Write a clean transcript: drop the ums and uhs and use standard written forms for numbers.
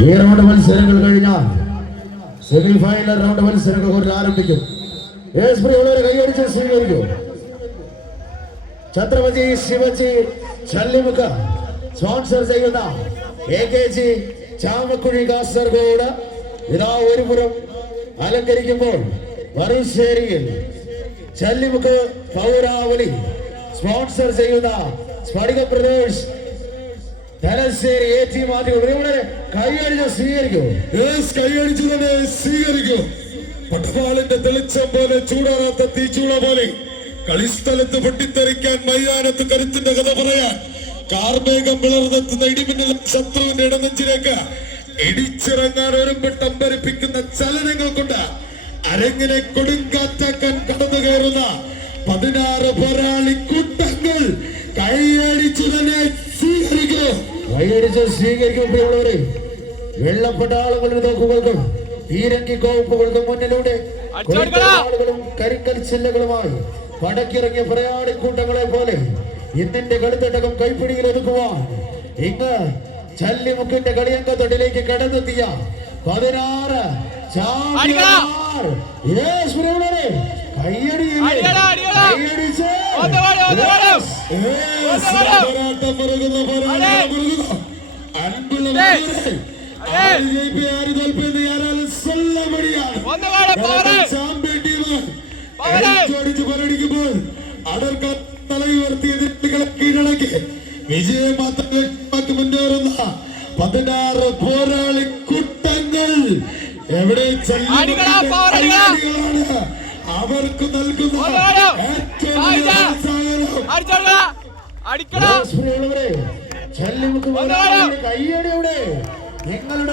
ഈ റൗണ്ട് മത്സരങ്ങൾ കഴിഞ്ഞാൽ സെമി ഫൈനൽ റൗണ്ട് മത്സരങ്ങൾ കൂടുതൽ ആരംഭിക്കും. കൈയടിച്ച് സ്വീകരിക്കും. ഛത്രപതി ശിവജി ചല്ലിമുഖ സ്പോൺസർ ചെയ്യുന്ന AKG ചാമക്കുഴി കാസർഗോഡ് ഇതാ ഒരു പുറം അലങ്കരിക്കുമ്പോൾ മറുശ്ശേരിയിൽ ചല്ലിമുഖ് പൗരാവലി സ്പോൺസർ ചെയ്യുന്ന സ്ഫടിക പ്രദേശ് തലശ്ശേരി AT മാധ്യമ കൈയടിച്ച് സ്വീകരിക്കും. കൈയടിച്ചു തന്നെ സ്വീകരിക്കും. പട്ടപാലിന്റെ തെളിച്ചം പോലെ ചൂടാറാത്ത തീച്ചൂള പോലെ കളിസ്ഥലത്ത് പൊട്ടിത്തെറിക്കാൻ മൈതാനത്ത് കരുത്തിന്റെ കഥ പറയാൻ കാർമേഘം പിളർന്നെത്തുന്ന ഇടിമിന്നൽ ശത്രുവിന്റെ ഇടനെഞ്ചിലേക്ക് ഇടിച്ചിറങ്ങാൻ ഒരുമ്പിട്ട് അമ്പരിപ്പിക്കുന്ന ചലനങ്ങൾ കൊണ്ട് അരങ്ങിനെ കൊടുങ്കാറ്റാക്കാൻ കടന്നു കയറുന്ന 16 പോരാളി കൂട്ടങ്ങൾ കൈയടിച്ചു തന്നെ സ്വീകരിക്കും. കൈയടിച്ച് സ്വീകരിക്കും. പ്രിയമുള്ളവരെ, വെള്ളപ്പട്ടാളങ്ങളുടെ തോക്കുകൾക്കും പീരങ്കി കോപ്പുകൾക്കും മുന്നിലൂടെ ആളുകളും കരിക്കൽ ചില്ലകളുമായി പടക്കിറങ്ങിയ പോരാളി കൂട്ടങ്ങളെ പോലെ ഇന്നിന്റെ കളിത്തട്ടകം കൈപ്പിടിയിൽ ഒതുക്കുവാൻ ഇന്ന് ചല്ലിമുക്കിന്റെ കളിയങ്കത്തൊട്ടിലേക്ക് കടന്നെത്തിയ 16 കീഴടക്കി വിജയമാക്കി മുന്നേറുന്ന 16 പോരാളി കൂട്ടങ്ങൾ എവിടെ അവർക്ക് നൽകുന്ന കയ്യടിയുടെ നിങ്ങളുടെ